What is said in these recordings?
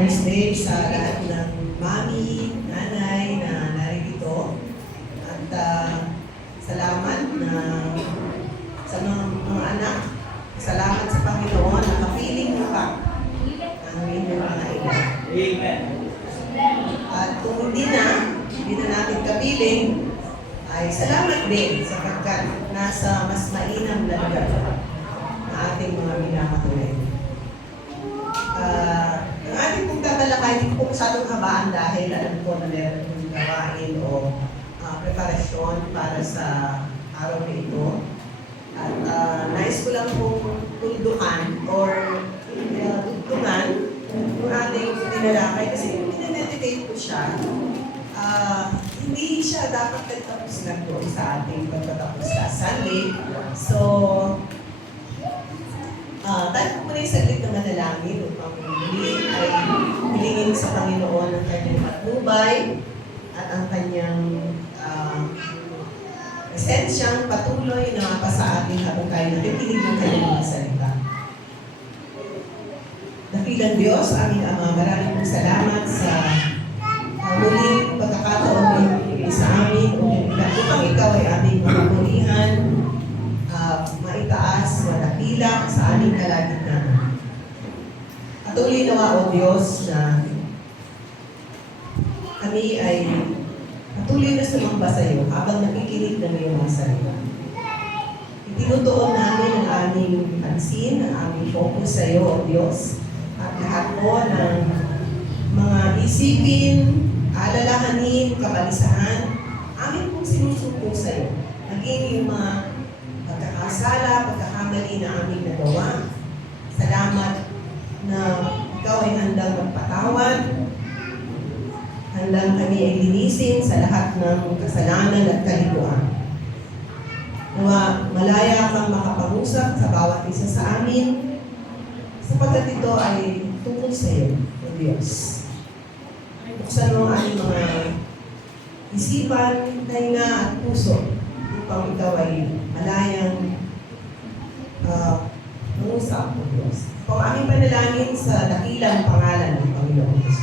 Mother's Day sa lahat ng mami, nanay na narito. At salamat na sa mga anak. Salamat sa Panginoon na kapiling mo pa ang inyong mga ina. Amen. At kung hindi na natin kapiling, ay salamat din sapagkat nasa mas mainam na lugar na ating mga minamatuloy. Ang ating pong tatalakay, hindi po masyadong habaan dahil alam ko na meron pong gawain o preparasyon para sa araw na ito. At nais ko lang pong tuldukan or tugtungan yung ating tinalakay kasi yung tinededicate ko siya, hindi siya dapat nagtapos na doon sa ating pagtatapos sa Sunday. So, tayo po muna yung saglit ng manalangin upang muli ay hilingin sa Panginoon ang kanyang patnubay at ang kanyang esensyang patuloy na mapa sa atin habang tayo nakikinig ng kanyang mga salita. Dakilang Diyos, aming Ama, maraming pong salamat sa muling pagkakataon na ibigay sa amin upang ikaw ay aming makapulihan, maitaas, manakilak sa aming kalagitnaan. Patuloy nawa, O Diyos, na kami ay patuloy na sumamba sa iyo habang nakikinig ng iyong mga salita. Itinutuon namin ang aming pansin, ang aming focus sa iyo, O Diyos, at lahat po ng mga isipin, alalahanin, kabalisahan, amin pong sinusuko sa iyo. Maging yung mga pagkakasala, pagkakamali na aming nagawa. Salamat na ikaw ay handang magpatawad. Handang kami ay linisin sa lahat ng kasalanan at kalikuan. Nawa malaya kang makapangusap sa bawat isa sa amin, sapagkat ito ay tungkol sa iyo, O Diyos. Buksan mo ang aming mga isipan, tainga at puso upang ikaw ay malayang mangusap, O Diyos. Kung aming panalangin sa dakilang pangalan ng Panginoon Jesus.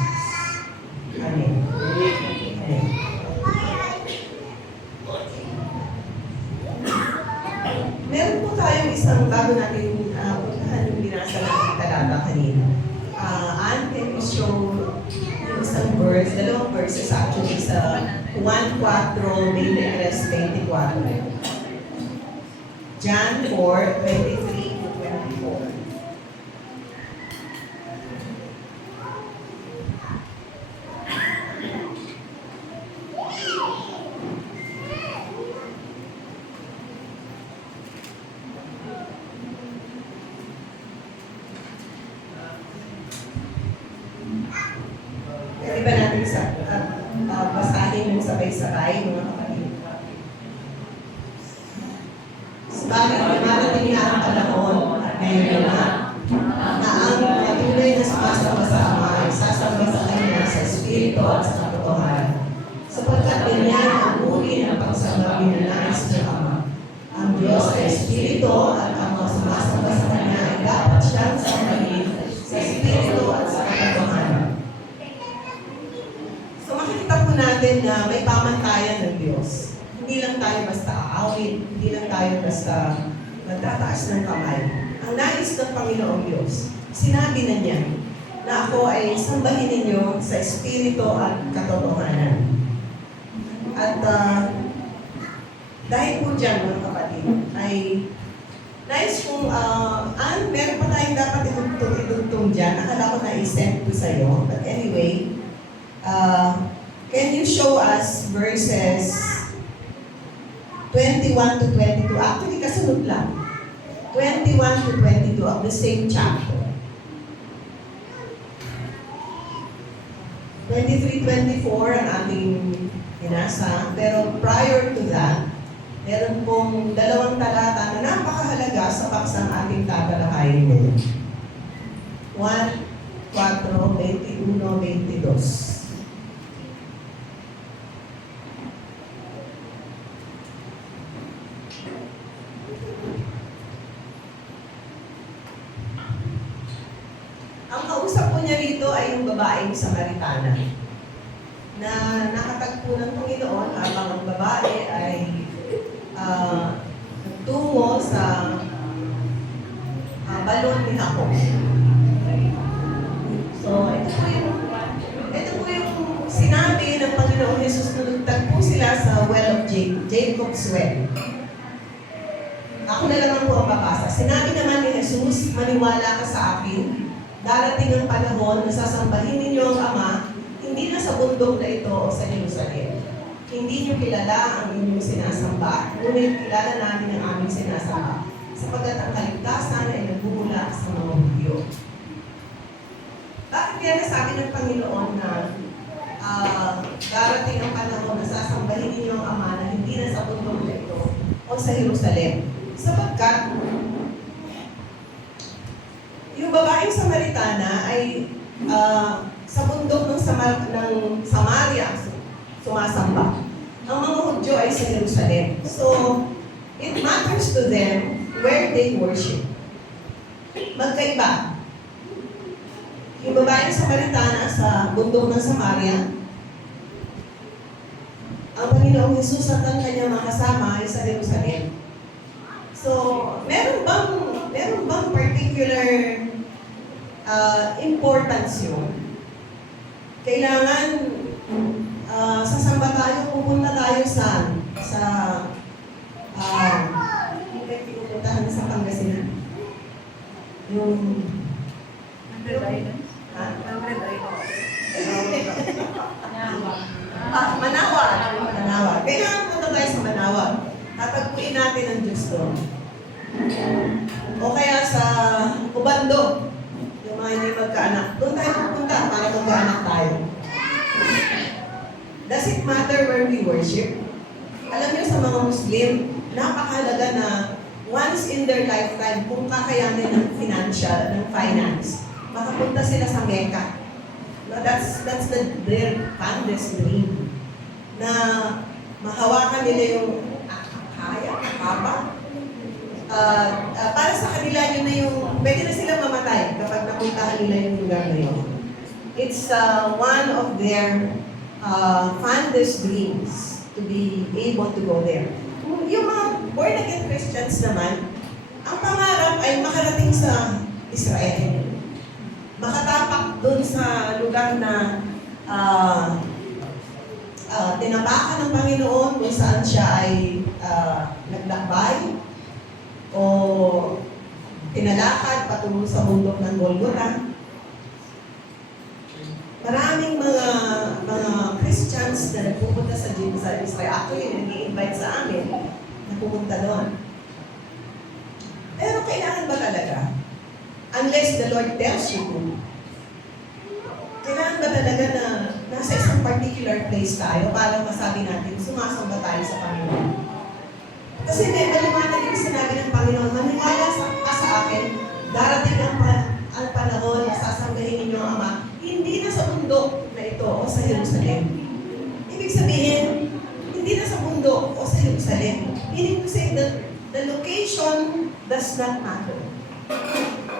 Amen. Amen. Meron po tayong isang bago natin puntahan yung binasa natin talata kanina. Ann, can you show yung isang verse, dalawang verses actually sa 1:4, 23-24. John 4:23-24. Pwede ba natin basahin yung sabay-sabay, mga kapatid? Sabagay, dumarating na ang panahon at ngayon na ang patuloy na sumasama sa Ama ay sasama sa Kanya sa Espiritu at sa katotohanan. Sapagkat ganyan ang uri ng pagsama binanais ng Ama. Ang Diyos ay Espiritu at ang mga sumasama sa Kanya ay dapat siyang samahin sa Espiritu at sa katotohanan. So makikita po natin na may pamantayan ng Diyos. Hindi lang tayo basta aawit, hindi lang tayo basta magtataas ng kamay. Ang nais ng Panginoong Diyos, sinabi na niya na ako ay sambahin ninyo sa Espiritu at katotohanan. At dahil po dyan, mga kapatid, ay nais kong, meron pa tayong dapat idugtong dyan. Akala ko na i-send ko sa'yo. But anyway, can you show us verses 21-22? Actually, kasunod lang. 21-22 of the same chapter. 23-24 ang ating binasa. Pero prior to that, meron pong dalawang talata na napakahalaga sa paksang ating tatalakayin ngayon. 1:4-21-22. Ang kausap po po niya rito ay yung babaeng Samaritana na nakatagpo ng Panginoon habang ang babae ay tungo sa balon ni Jacob. So, ito po yung sinabi ng Panginoong Jesus nung nagtagpo sila sa well of Jacob's well. Ako na lang po ang babasa. Sinabi naman ni Jesus, maniwala ka sa akin, darating ang panahon na sasambahin ninyo ang Ama, hindi na sa bundok na ito o sa Jerusalem. Hindi niyo kilala ang inyong sinasamba, ngunit kilala namin ang aming sinasamba, sapagkat ang kaligtasan ay nagmumula sa mga Hudyo. Bakit kaya nasabi ng Panginoon na darating ang panahon na sasambahin ninyo ang Ama na hindi na sa bundok na ito o sa Jerusalem? Sapagkat yung babaeng Samaritana ay sa bundok ng Samaria sumasamba. Ang mga Hudyo ay sa Jerusalem. So, it matters to them where they worship. Magkaiba. Yung babaeng Samaritana sa bundok ng Samaria, ang Panginoong Jesus at ang kanyang mga kasama ay sa Jerusalem. So, meron bang particular importance yun? Kailangan sasamba tayo, pupunta tayo sa pinupuntahan sa Pangasinan. Yung Red Islands? ha? Ang Red Islands. Manawa. Kailangan punta tayo sa Manawa. Tatagpuin natin ang Diyos doon. O kaya sa Ubando, yung mga hindi magkaanak. Doon tayo pupunta para magkaanak tayo. Does it matter where we worship? Alam niyo sa mga Muslim, napakahalaga na once in their lifetime, kung kakayanin ng finance, makapunta sila sa Mecca. No, that's their fondest dream. Na mahawakan nila yung para sa kanila yun na yung, pwede na silang mamatay kapag napuntahan nila yung lugar na yun. It's one of their fondest dreams to be able to go there. Yung mga born-again Christians naman, ang pangarap ay makarating sa Israel. Makatapak dun sa lugar na tinapakan ng Panginoon kung saan siya ay naglakbay o tinalakad patungo sa bundok ng Golgotha. Maraming mga Christians na nagpupunta sa Israel. Actually, nag-i-invite sa amin na pupunta doon. Pero kailangan ba talaga? Unless the Lord tells you to. Kailangan ba talaga na nasa isang particular place tayo para masabi natin sumasamba tayo sa Panginoon? Kasi may maliwanag yung sinabi ng Panginoon, maniwala ka sa akin, darating ang panahon na sasambahin ninyo ang Ama, hindi na sa bundok na ito o sa Jerusalem. Ibig sabihin, hindi na sa bundok o sa Jerusalem. Meaning to say that the location does not matter.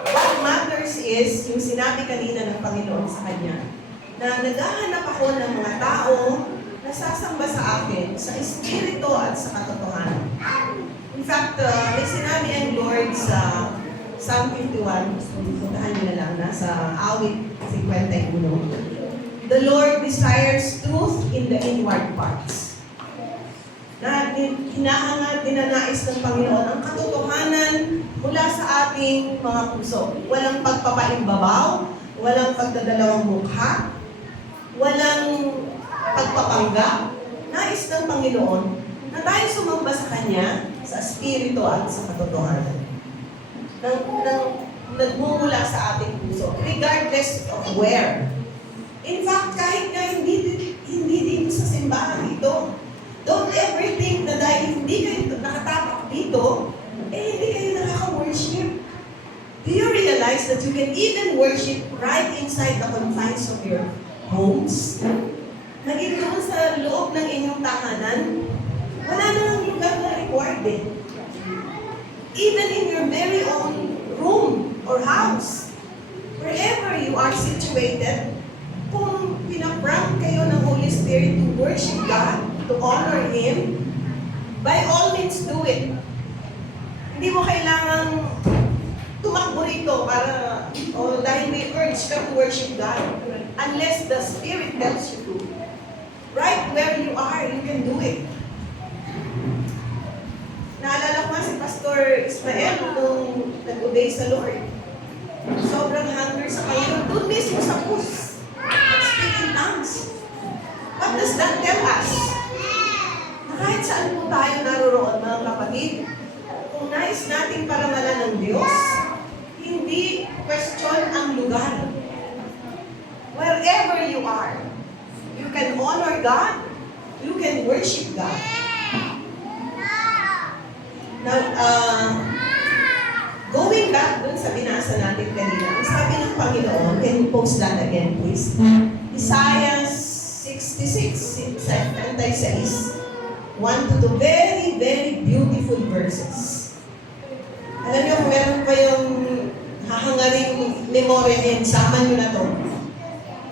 What matters is, yung sinabi kanina ng Panginoon sa Kanya, na naghahanap ako ng mga tao na sasamba sa akin sa espiritu at sa katotohanan. In fact, may sinabi ang Lord sa Psalm 51, puntahan niyo na lang, nasa awit 51. The Lord desires truth in the inward parts. Na hinahangad, dinanais ng Panginoon ang katotohanan mula sa ating mga puso. Walang pagpapaimbabaw, walang pagdadalawang mukha, walang pagpapanggap. Nais ng Panginoon na tayo sumamba sa Kanya sa espiritu at sa katotohanan. Nagmumula sa ating puso, regardless of where. In fact, kahit nga hindi dito sa simbahan dito, don't ever think na dahil hindi kayo nakatapak dito, hindi kayo nakaka-worship. Do you realize that you can even worship right inside the confines of your homes? Naging doon sa loob ng inyong tahanan, wala na lang lugar na required eh. Even in your very own room or house, wherever you are situated, kung pinaprank kayo ng Holy Spirit to worship God, to honor Him, by all means do it. Hindi mo kailangan tumakbo rito para, dahil may urge ka to worship God. Unless the Spirit tells you to. Right where you are, you can do it. Naalala ko nga si Pastor Ismael nung nag-obey sa Lord. Sobrang hunger sa Panginoon. Doon mismo sa bus. Speak in tongues. What does that tell us? Na kahit saan po tayo naroroon, mga kapatid, kung nais nating parangalan ng Diyos, hindi question ang lugar. Wherever you are, you can honor God, you can worship God. Now, going back dun sa binasa natin kanina, ang sabi ng Panginoon, can you post that again, please? Isaiah 66, 36, 1 to 2, very, very beautiful verses. Alam niyo, kung meron pa yung hahangaring memoryahin, sama niyo na to.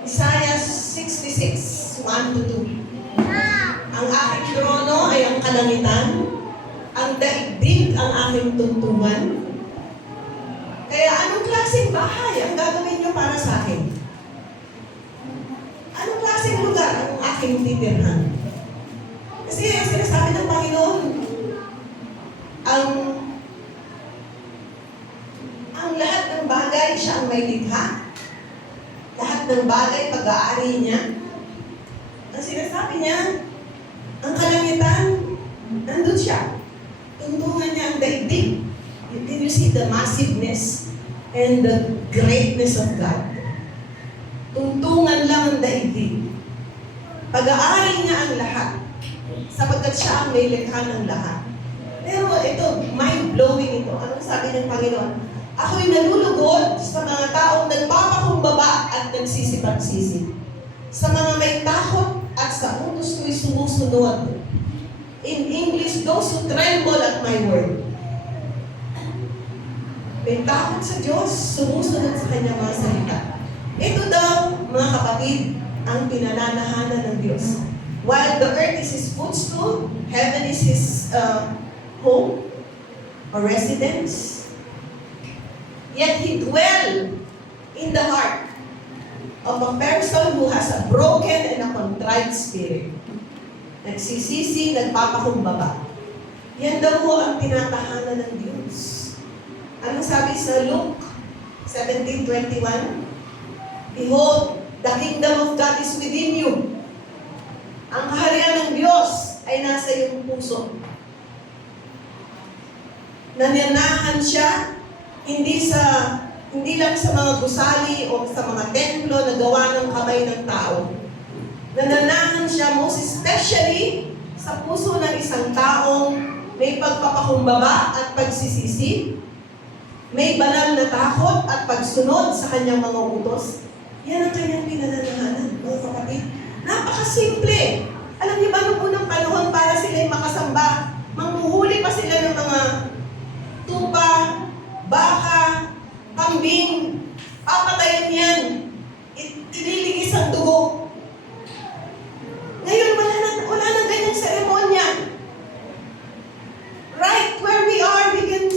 Isaiah 66, 1 to 2. Ang aking trono ay ang kalangitan, ang daigdig ang aming tuntungan. Kaya anong klaseng bahay ang gagawin niyo para sa akin? Anong klaseng lugar ang aking titirhan? Kasi sinasabi ng Panginoon, ang lahat ng bagay siya ang may likha. Lahat ng bagay pag-aari niya. Ang sinasabi niya, ang kalangitan, nandun siya. Tuntungan niya ang daigdig. Did you see the massiveness and the greatness of God? Tuntungan lang ang daigdig. Pag-aari niya ang lahat. Sapagkat siya ang may likha ng lahat. Pero ito, mind-blowing ito. Anong sabi ng Panginoon? Ako'y nalulugod sa mga taong nagpapakumbaba at nagsisipag-sisi. Sa mga may takot at sa utos ko'y sumusunod. In English, those who tremble at my word. May takot sa Diyos, sumusunod sa kanyang mga salita. Ito daw, mga kapatid, ang pinananahanan ng Diyos. While the earth is His footstool, heaven is His home or residence, yet He dwell in the heart of a person who has a broken and a contrite spirit. Nagsisisi, nagpapakumbaba. Yan daw ho ang tinatahanan ng Diyos. Anong sabi sa Luke 17:21? Behold, the kingdom of God is within you. Ang kaharian ng Diyos ay nasa iyong puso. Nananahan siya hindi lang sa mga gusali o sa mga templo na gawa ng kamay ng tao. Nananahan siya most especially sa puso ng isang taong may pagpapakumbaba at pagsisisi, may banal na takot at pagsunod sa kanyang mga utos. Yan ang kanyang pinananahanan, mga kapatid. Napakasimple. Alam niyo ba, noong unang panahon para sila'y makasamba, manghuhuli pa sila ng mga tupa, baka, kambing, papatayin yan. Ililigis ang dugo. Ngayon, wala na ganyang seremonya. Right where we are, we can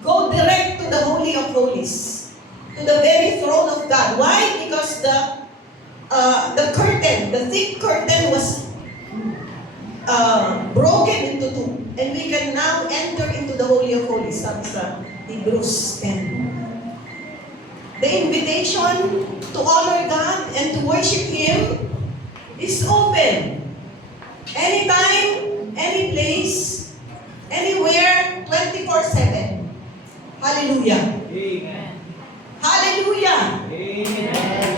go direct to the Holy of Holies, to the very throne of God. Why? Because the curtain, the thick curtain was broken into two. And we can now enter into the Holy of Holies. Sabi sa Hebrews 10. The invitation to honor God and to worship Him is open. Anytime, any place, anywhere, 24/7. Hallelujah. Amen. Hallelujah. Amen.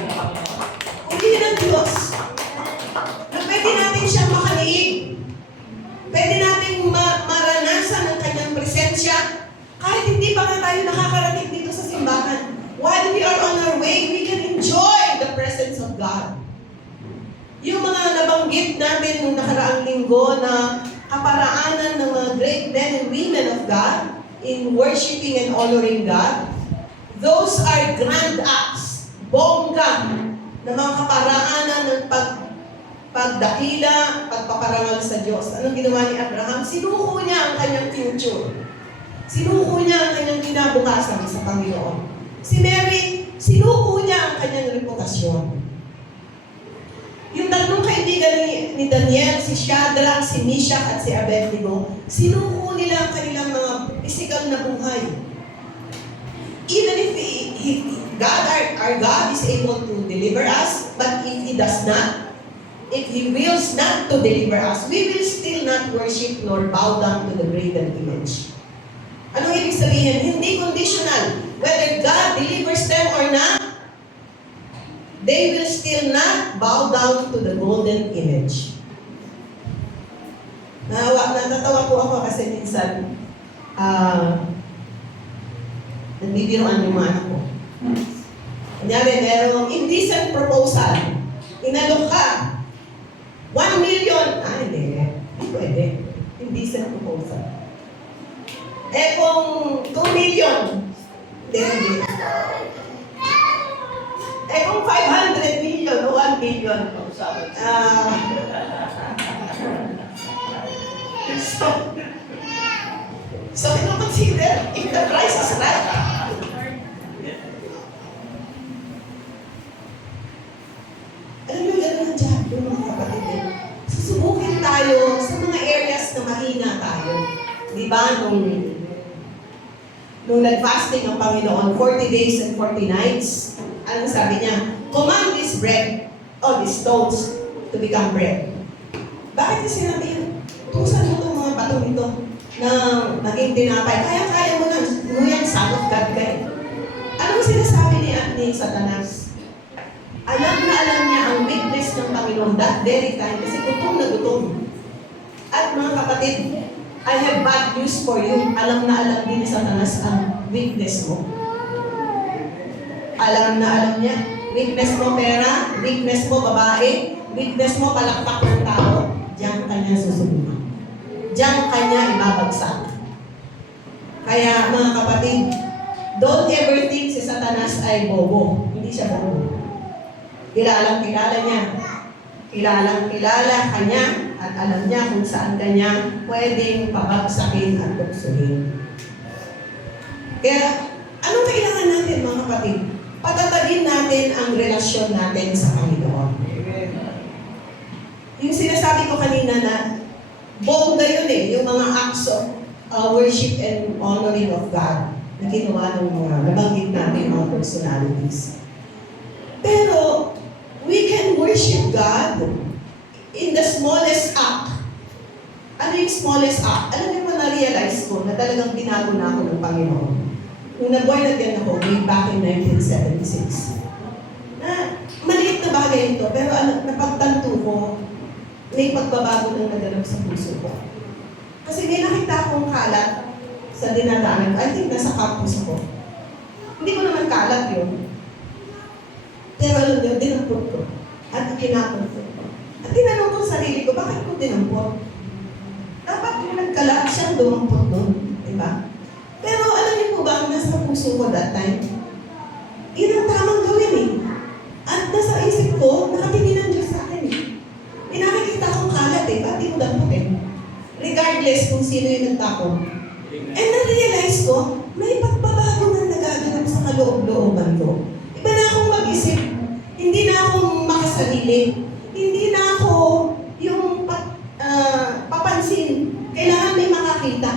Purihin ng Diyos. Na pwede natin siyang makaliig. Pwede natin maranasan ang kanyang presensya kahit hindi pa nga tayo nakakarating dito sa simbahan. While we are on our way, we can enjoy the presence of God. Yung mga nabanggit natin nung nakaraang linggo na kaparaanan ng mga great men and women of God in worshiping and honoring God, those are grand acts. bongga na mga kaparaanan ng pagdakila, pagpaparangal sa Diyos. Anong ginawa ni Abraham? Sinuko niya ang kanyang future. Sinuko niya ang kanyang kinabukasan sa Panginoon. Si Mary, sinuko niya ang kanyang reputasyon. Yung tatlong kaibigan ni Daniel, si Shadrach, si Meshach, at si Abednego, sinuko nila ang kanilang mga physical na buhay. Even if our God is able to deliver us, but if He does not, if He wills not to deliver us, we will still not worship nor bow down to the graven image. Anong ibig sabihin? Hindi conditional. Whether God delivers them or not, they will still not bow down to the golden image. Natatawa po ako kasi minsan, nagbibiroan yung mga anak ko. Kunyari, merong indecent proposal. Inalok ka. 1 million. Hindi. Hindi pwede. Indecent proposal. Eh kung 2 million. Hindi. Eh kung 500 million o 1 billion. So consider if the price is right. Alam niyo, yan ang dyan, yung mga kapatid. Susubukin tayo sa mga areas na mahina tayo. Di ba, nung nag-fasting ang Panginoon, 40 days and 40 nights, anong sabi niya? Command this bread, or these stones, to become bread. Bakit niya sinabi yun? Tusan mo itong mga bato nito na naging tinapay. Kaya-kaya mo na, nguyang son of God kayo. Anong sinasabi ni Satanas? Alam na alam niya ang weakness ng Panginoon that very time kasi gutom na gutom. At mga kapatid, I have bad news for you. Alam na alam din ni Satanas ang weakness mo. Alam na alam niya. Weakness mo pera, weakness mo babae, weakness mo palakpak ng tao. Diyan ka niya susubukan. Diyan ka niya ibabagsak. Kaya mga kapatid, don't ever think si Satanas ay bobo. Hindi siya bobo. Kilalang-kilala niya. Kilalang-kilala kanya at alam niya kung saan kanya pwedeng pabagsakin at tuksuhin. Kaya, anong kailangan natin mga kapatid? Patatagin natin ang relasyon natin sa Panginoon. Yung sinasabi ko kanina na bongga yun yung mga acts of worship and honoring of God na ginawa ng mga nabanggit natin mga personalities. Pero, we can worship God in the smallest act. Ano yung smallest act? Alam niyo mo na-realize ko na talagang binago na ako ng Panginoon. Nung nag-born again ako way back in 1976. Na maliit na bagay ito, pero napagtanto ko, may pagbabago ng naganap sa puso ko. Kasi may nakita akong kalat sa dinadaanan. I think nasa campus ako. Hindi ko naman kalat yun. Pero alam niyo, dinampot ko. At kinapot ko. At tinanong ko sa sarili ko, bakit ko dinampot? Dapat yung nagkalat siyang dumampot doon. Diba? Pero alam niyo po ba, nasa puso ko that time, yun ang tamang gawin At nasa isip ko, nakatingin ang Diyos sa akin Nakikita akong kalat ba't di mo damputin? Regardless kung sino yung nagtapon. And na-realize ko, may pagbabago na nagaganap sa kaloob-looban ko. Iba na akong mag-isip. Hindi na akong makasarili. Hindi na ako yung papansin. Kailangan may makakita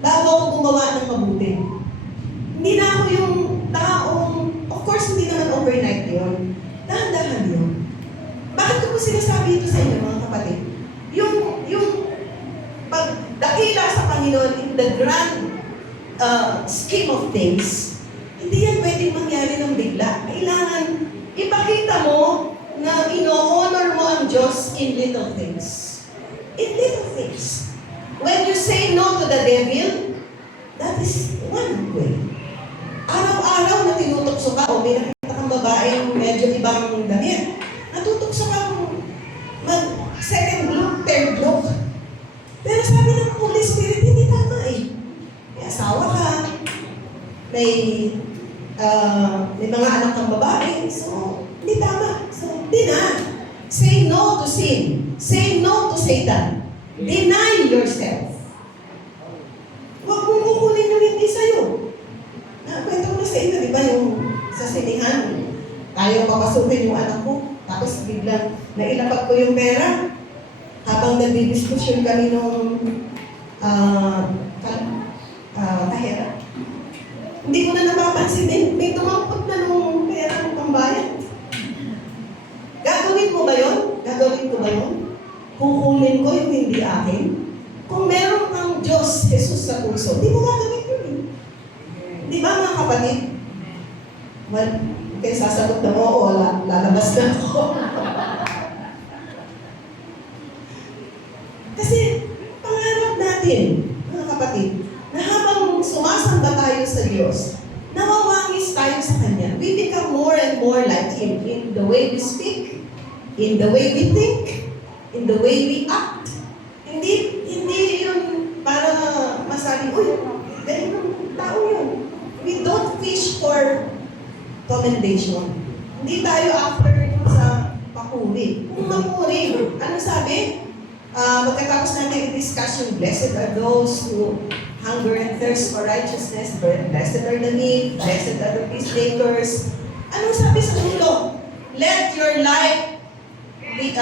bago ako gumawa ng mabuti. Hindi na ako yung taong, of course, hindi naman overnight yun. Dahan-dahan yun. Bakit ko po sinasabi ito sa inyo, mga kapatid? Yung pagdakila sa Panginoon in the grand scheme of things, hindi yan pwedeng mangyari ng bigla. Kailangan ipakita mo na ino-honor mo ang Diyos in little things. In little things. When you say no to the devil, that is one way. Araw-araw na tinutokso ka o may nakita kang babaeng medyo ibang damit, natutokso kang second look, third look. Pero sabi ng Holy Spirit, hindi tama May asawa ka, may may mga anak kang babae, so, hindi tama. So, di na. Say no to sin. Say no to Satan. Deny yourself. Huwag mong kukunin yung hindi sa'yo. Nakwento ko na sa inyo, di ba, yung sa sinihan, tayo papasukin yung anak ko, tapos biglang nailapag ko yung pera, habang nagdidiskusyon kami nung kahera. Hindi ko na napapansin din, may tumampot na nung pera ng pambayad. Gagawin mo ba yun? Gagawin ko ba yun? Kukunin ko yung hindi akin? Kung meron kang Diyos, Jesus sa puso, di mo gagawin yun eh. Di ba mga kapatid? Well, kaya sasagot na mo, o lalabas na ako. Kasi, pangarap natin, mga kapatid, na habang sumasamba tayo sa Diyos, nawawangis tayo sa Kanya. We become more and more like Him in the way we speak, in the way we think, in the way we act. Hindi yun para masabi, uy, ganyan yung tao yun. We don't fish for commendation. Hindi tayo after sa papuri. Kung mamuri, anong sabi? Pagkatapos natin i-discuss yung blessed are those who hunger and thirst for righteousness, blessed are the meek, blessed are the peacemakers. Anong sabi sa mundo? Let your light be,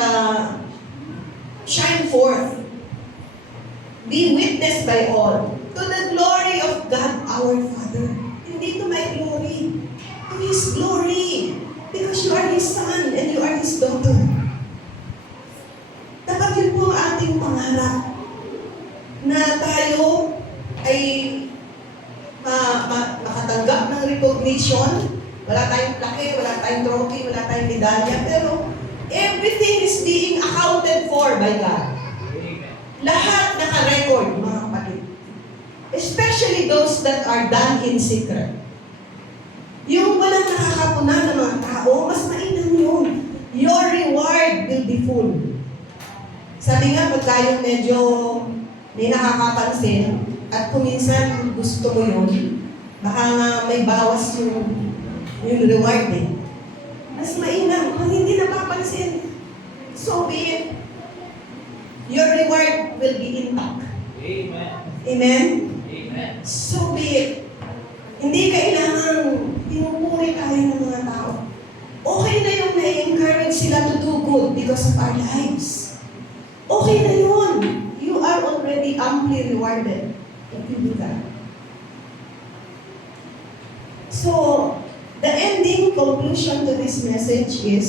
shine forth. Be witnessed by all to the glory of God our Father. Hindi to my glory, to His glory. Because you are His son and you are His daughter. Dapat yun po ang ating pangarap na tayo ay makatanggap ng recognition. Wala tayong plaque, wala tayong trophy, wala tayong medalya, pero everything is being accounted for by God. Lahat naka-record, mga kapatid. Especially those that are done in secret. Yung walang nakakapunan ng mga tao, mas mainam yun. Your reward will be full. Sabi nga, pag tayo medyo may nakakapansin, at kung minsan gusto mo yun, baka nga may bawas yung reward eh. Mas mainam, kung hindi napapansin, so be it. Your reward will be intact. Amen. Amen? Amen. So be it. Hindi kailangan pinupuri tayo ng mga tao. Okay na yung na-encourage sila to do good because of our lives. Okay na yun. You are already amply rewarded if you do that. So, the ending conclusion to this message is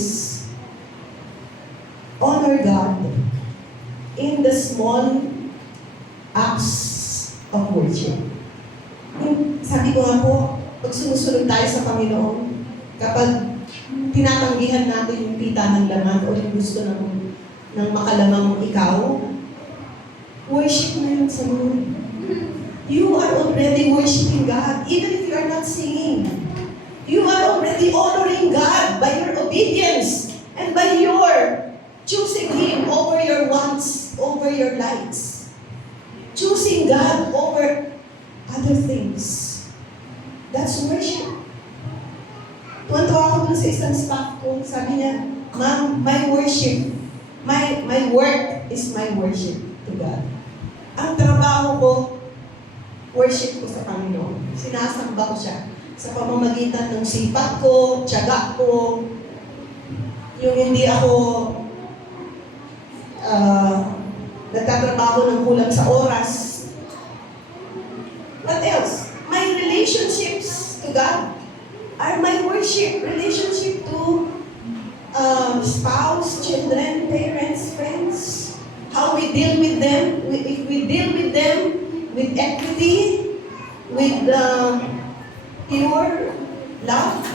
honor God in the small acts of worship. Sabi ko nga po, pag sumusunod tayo sa Panginoon, kapag tinatanggihan natin yung pita ng laman o yung gusto ng makalamang ikaw, worship na yun sa Lord. You are already worshiping God, even if you are not singing. You are already honoring God by your obedience and by your choosing Him over your wants, over your likes. Choosing God over other things. That's worship. Tuwan-tuwa ako dun sa isang staff ko. Sabi niya, Ma'am, my worship, my work is my worship to God. Ang trabaho ko, worship ko sa Panginoon. Sinasamba ko siya sa pamamagitan ng sipag ko, tiyaga ko, yung hindi ako nagtatrabaho ng kulang sa oras. What else? My relationships to God are my worship. Relationship to spouse, children, parents, friends. How we deal with them. If we deal with them with equity, with pure love,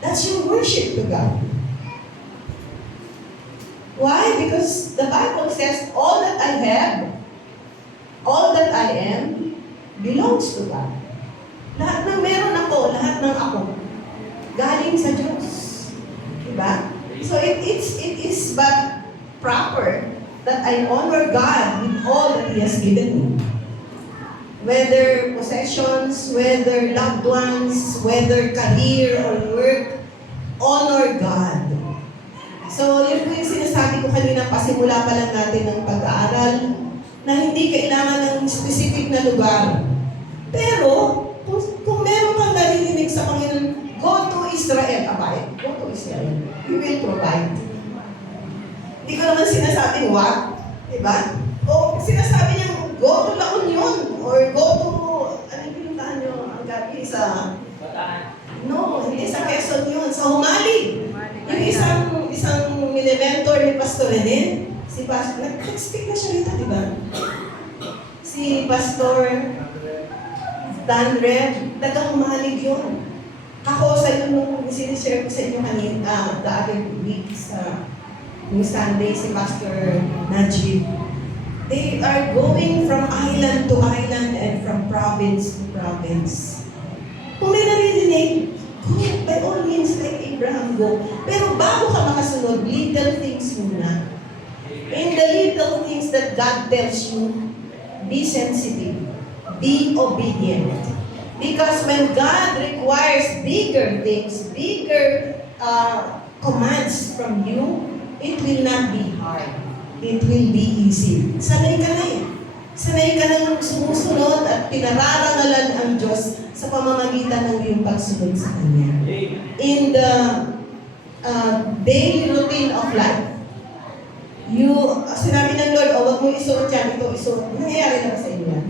that's your worship to God. Why? Because the Bible says, all that I have, all that I am, belongs to God. Lahat ng meron ako, lahat ng ako, galing sa Diyos. Diba? So it is but proper that I honor God with all that He has given me. whether possessions, whether loved ones, whether career or work, honor God. So, yun po yung sinasabi ko kanina, pasimula pa lang natin ng pag-aaral, na hindi kailangan ng specific na lugar. Pero, kung meron kang narinig sa Panginoon, go to Israel, abay, go to Israel. We will provide. Hindi ko naman sinasabing what, diba? O sinasabi niya, go to La Union, or go to, ano yung pinuntahan niyo ang gabi sa... No, hindi sa Quezon yun, sa Humali. Yung isang mini-mentor ni Pastor Rene, si Pastor, nag-speak na siya rito, di ba? Si Pastor Dan Red, nag-humalig yun. Ako sa yun nung sinishare ko sa inyo kanina, the other week sa yung Sunday, si Pastor Najib. They are going from island to island and from province to province. Kung may naririnig, go, by all means, like Abraham, go. Pero bago ka makasunod, little things muna. In the little things that God tells you, be sensitive, be obedient. Because when God requires bigger things, bigger commands from you, it will not be hard. It will be easy. Sanay ka na eh. Sanay ka nang sumusunod at pinararangalan ang Diyos sa pamamagitan ng iyong pagsunod sa Kanya. In the daily routine of life, sinabi ng Lord, wag mo isuot yan, ito isuot. Nangyayari na sa inyo yan.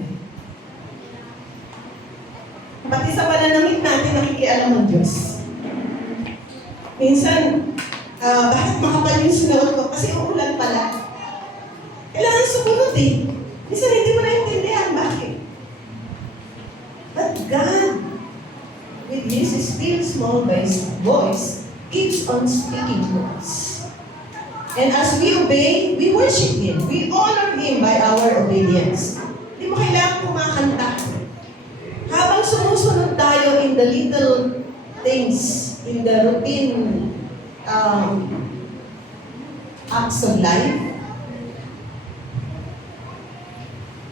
Pati sa pananamit natin, nakikialam ng Diyos. Minsan, bakit makapal yung sinuot ko? Kasi uulan pala. Kailangan sumunod eh. Minsan hindi mo naintindihan bakit. But God, with His still small voice, keeps on speaking to us. And as we obey, we worship Him. We honor Him by our obedience. Hindi mo kailangan kumakanta. Habang sumusunod tayo in the little things, in the routine acts of life,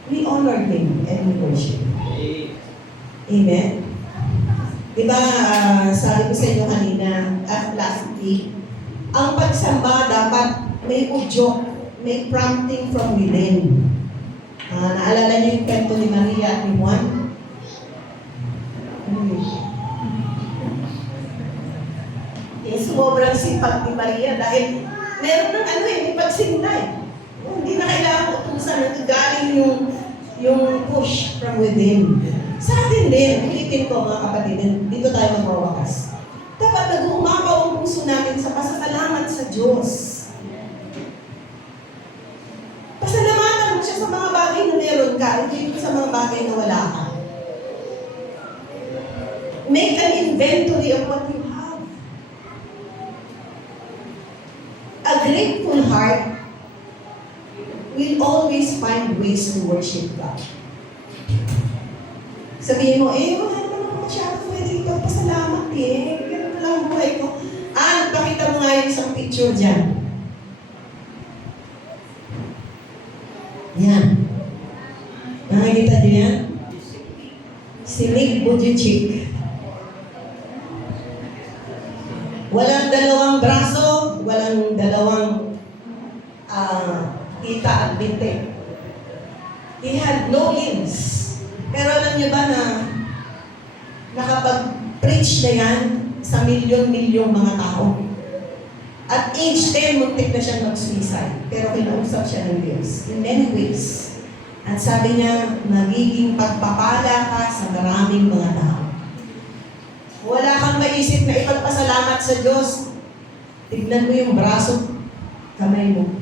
we honor Him and we worship Him. Amen? Diba, sabi ko sa inyo kanina, at last week, ang pagsamba dapat may udyok, may prompting from within. Naalala niyo yung kwento ni Maria at ni Juan? Sobrang sipag ni Maria dahil meron ng may pagsinta eh. Hindi na kailangan utusan na galing yung push from within. Sa atin din, ulitin ko mga kapatid, dito tayo magwawakas. Dapat nag-uumapaw ang puso natin sa pasasalamat sa Diyos. Pasalamatan mo siya sa mga bagay na meron ka, hindi sa mga bagay na wala ka. Make an inventory of what you have. A grateful heart will always find ways to worship God. Sabihin mo, wala naman ako masyado pwede ito. Pasalamat eh. Ganun na lang ang buhay ko. Pakita mo nga yung isang picture dyan. Yan. Nakikita niyo yan? Si Nick Vujicic. Walang dalawang braso, walang dalawang kita at binte. He had no limbs. Pero alam niyo ba na nakapag-preach na yan sa milyon-milyong mga tao? At age 10, muntik na siya mag-suicide. Pero kinausap siya ng Diyos in many ways. At sabi niya, nagiging pagpapala ka sa maraming mga tao. Wala kang maisip na ipagpasalamat sa Diyos. Tignan mo yung braso, kamay mo.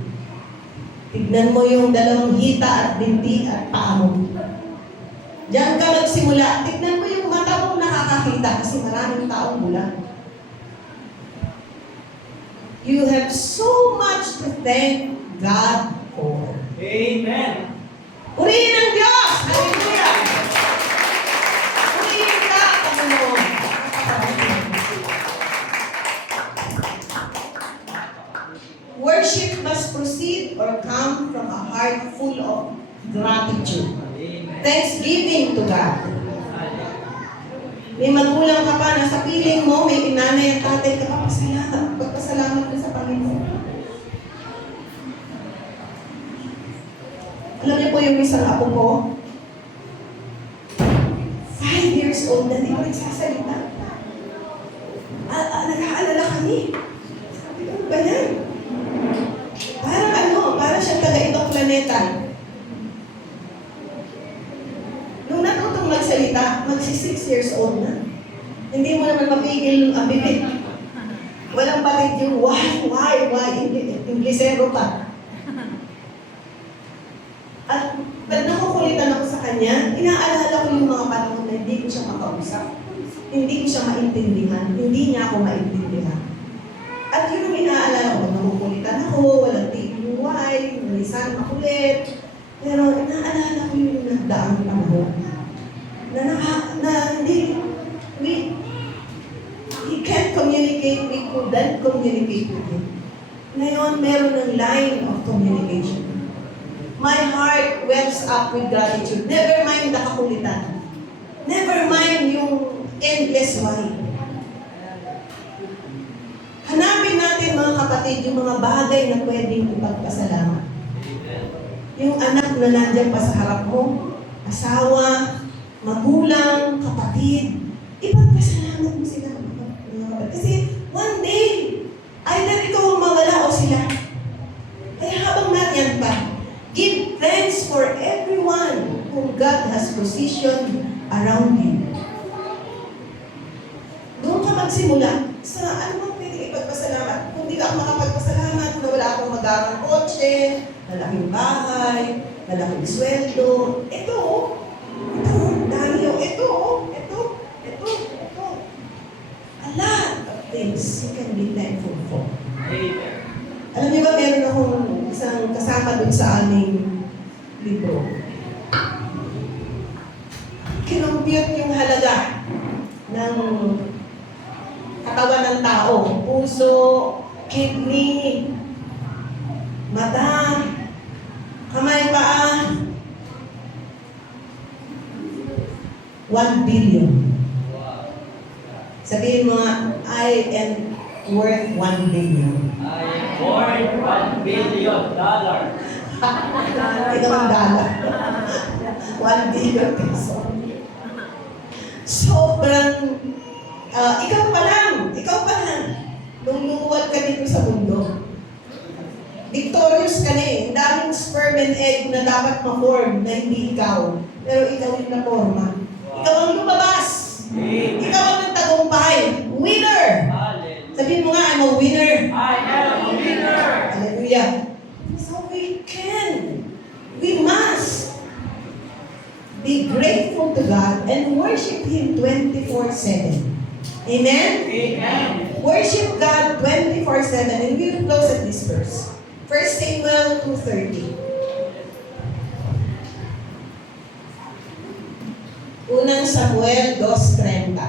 Tignan mo yung dalawang hita at binti at paa mo. Diyan ka magsimula. Tignan mo yung mata mo nakakakita kasi maraming taong bulag. You have so much to thank God for. Amen. Purihin ang Diyos! Hallelujah! Purihin ka, Panginoon. Worship must proceed or come from a heart full of gratitude. Amen. Thanksgiving to God. May magulang ka pa na sa piling mo, may inanay at tatay ka pa, pagpasalamat ka sa Panginoon. Alam niyo po yung isang apo ko, 5 years old na hindi ko nagsasalita. Nag-aalala kami. Sabi ko, ano ba yan? Parang siyang taga-ibang planeta. Nung natutong magsalita, magsi 6 years old na. Hindi mo naman mapigil ang bibig. Walang palit yung why, Inglesero pa. At nakukulitan ako sa kanya, inaalala ko yung mga panahon na hindi ko siya makausap. Hindi ko siya maintindihan. Hindi niya ako maintindihan. At yun ang inaalala ko, nakukulitan ako, walang TUY, nalisan makulit. Pero inaalala ko yung nagdaang panahon. He can't communicate, we couldn't communicate with him. Ngayon, meron ng line of communication. My heart wells up with gratitude. Never mind the kakulitan. Never mind yung endless why. Hanapin natin mga kapatid yung mga bagay na pwedeng ipagpasalamat. Yung anak na nandiyan pa sa harap mo, asawa, magulang, kapatid, ipagpasalamat mo sila. Kasi one day, either ikaw ang mawala o sila. Kaya habang nandiyan pa, give thanks for everyone whom God has positioned around you. Doon ka magsimula sa ano bang pwede ipagpasalamat. Kung di ako makapagpasalamat na wala akong magarang kotse, malaking bahay, malaking sweldo, ito, dami yung ito. A lot of things you can be thankful for. Amen. Alam niyo ba, meron akong isang kasama dun sa aming libro. Kinumpute yung halaga ng katawan ng tao. Puso, kidney, mata, kamay, paa. 1 billion. Sabihin mo nga, I am worth 1 billion. I am worth $1 billion. Ikaw ang dollar. 1 billion peso. Sobrang, ikaw pa lang, nung lumuwal ka dito sa mundo. Victorious ka na eh. Ang daming sperm and egg na dapat ma-form na hindi ikaw. Pero ikaw yung na-forma. Ikaw ang lumabas. Ikaw ang nagtagumpay. Winner! Sabihin mo nga, I'm a winner. I am a winner. Hallelujah. So we must be grateful to God and worship Him 24/7. Amen? Amen. Worship God 24/7, and we will close at this verse. 1 Samuel 2:30. Unang Samuel 2:30.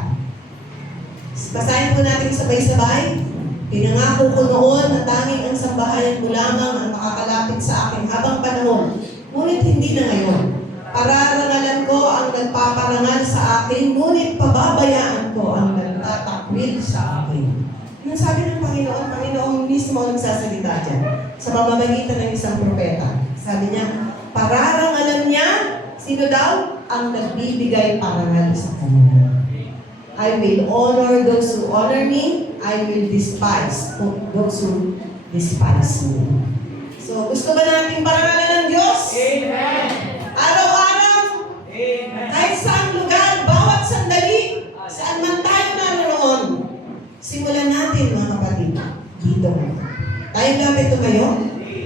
Basahin po natin sabay-sabay. Pinangako ko noon na tanging ang sambahayan mo lamang ang makakalapit sa akin habang panahon. Ngunit hindi na ngayon. Pararangalan ko ang nagpaparangal sa akin, ngunit pababayaan ko ang nagtatakwil sa akin. Yung sabi ng Panginoon mismo nagsasalita dyan sa pamamagitan ng isang propeta. Sabi niya, pararangalan niya, sino daw? Ang nagbibigay parangal sa kanya. I will honor those who honor me. I will despise those who despise me. So, gusto ba natin parangalan ng Diyos? Amen. Araw-araw, Amen. kahit saan lugar, bawat sandali, saan man tayo naroon, simulan natin mga kapatid. Dito. Tayo lapit tumayo.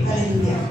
Hallelujah.